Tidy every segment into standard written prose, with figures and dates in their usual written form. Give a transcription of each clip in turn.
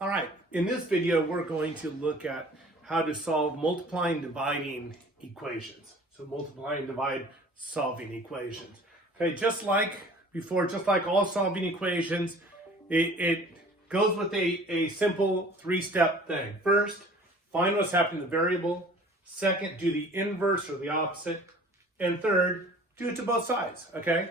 All right, in this video, we're going to look at how to solve multiplying and dividing equations. So multiply and divide solving equations. Okay, just like before, just like all solving equations, it goes with a simple three-step thing. First, find what's happening in the variable. Second, do the inverse or the opposite. And third, do it to both sides, okay?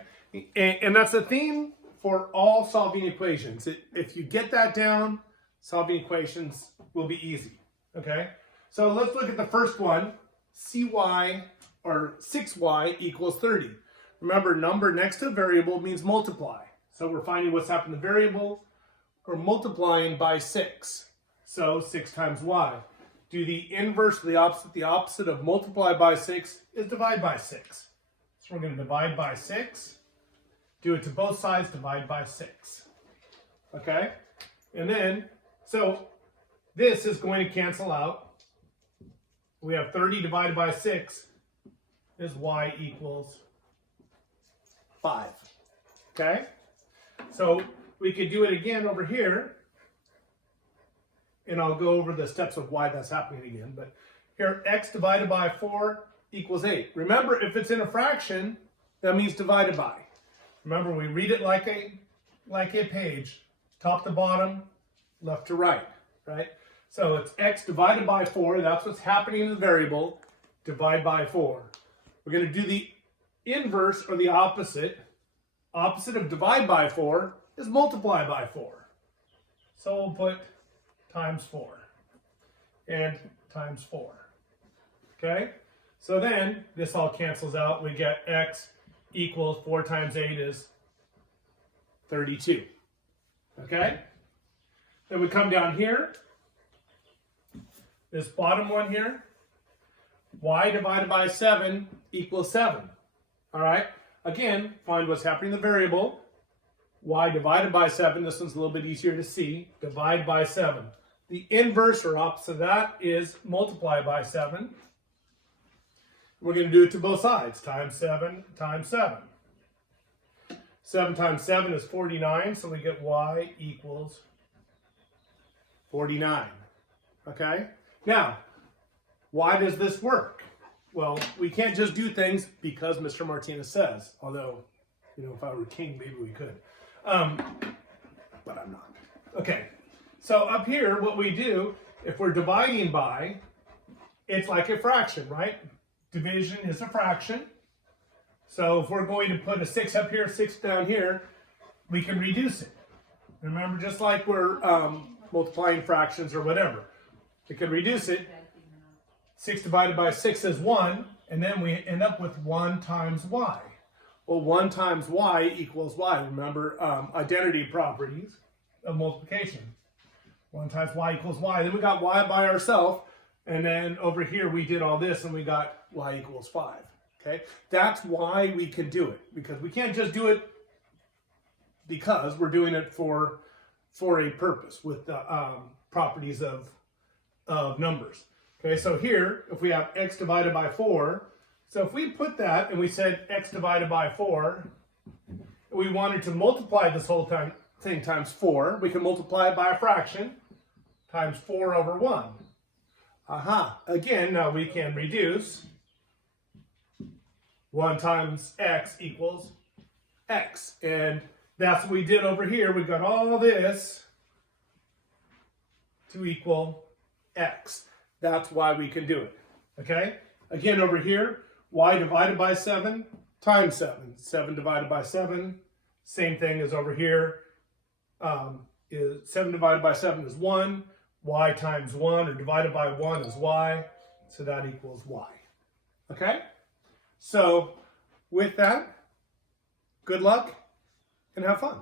And that's the theme for all solving equations. If you get that down, solving equations will be easy, okay? So let's look at the first one, cy or 6y equals 30. Remember, number next to variable means multiply. So we're finding what's happened in the variable or multiplying by 6. So 6 times y. Do the inverse or the opposite. The opposite of multiply by 6 is divide by 6. So we're going to divide by 6. Do it to both sides, divide by 6. Okay? And then, so this is going to cancel out. We have 30 divided by 6 is y equals 5. Okay? So we could do it again over here. And I'll go over the steps of why that's happening again. But here, x divided by 4 equals 8. Remember, if it's in a fraction, that means divided by. Remember, we read it like a page, top to bottom, left to right, right? So it's x divided by 4. That's what's happening in the variable. Divide by 4. We're going to do the inverse or the opposite. Opposite of divide by 4 is multiply by 4. So we'll put times 4 and times 4. Okay? So then this all cancels out. We get x equals 4 times 8 is 32. Okay? Then we come down here. This bottom one here. Y divided by 7 equals 7. All right? Again, find what's happening in the variable. Y divided by 7, this one's a little bit easier to see. Divide by 7. The inverse or opposite of that is multiply by 7. We're going to do it to both sides. Times 7 times 7. 7 times 7 is 49, so we get y equals 49. Okay? Now, why does this work? Well, we can't just do things because Mr. Martinez says. Although, you know, if I were king, maybe we could. But I'm not. Okay. So up here, what we do, if we're dividing by, it's like a fraction, right? Division is a fraction. So if we're going to put a 6 up here, 6 down here, we can reduce it. Remember, just like we're multiplying fractions or whatever. We can reduce it. 6 divided by 6 is 1, and then we end up with 1 times y. Well, 1 times y equals y. Remember, identity properties of multiplication. 1 times y equals y. Then we got y by ourselves, and then over here we did all this, and we got y equals 5. Okay? That's why we can do it, because we can't just do it because we're doing it for a purpose with the properties of numbers. Okay, so here, if we have x divided by 4, so if we put that and we said x divided by 4, we wanted to multiply this whole thing times 4, we can multiply it by a fraction times 4 over 1. Aha, again, now we can reduce. 1 times x equals x. And that's what we did over here. We got all this to equal x. That's why we can do it. Okay? Again, over here, y divided by 7 times 7. 7 divided by 7, same thing as over here. Is 7 divided by 7 is 1. Y times 1, or divided by 1, is y. So that equals y. Okay? So, with that, good luck and have fun.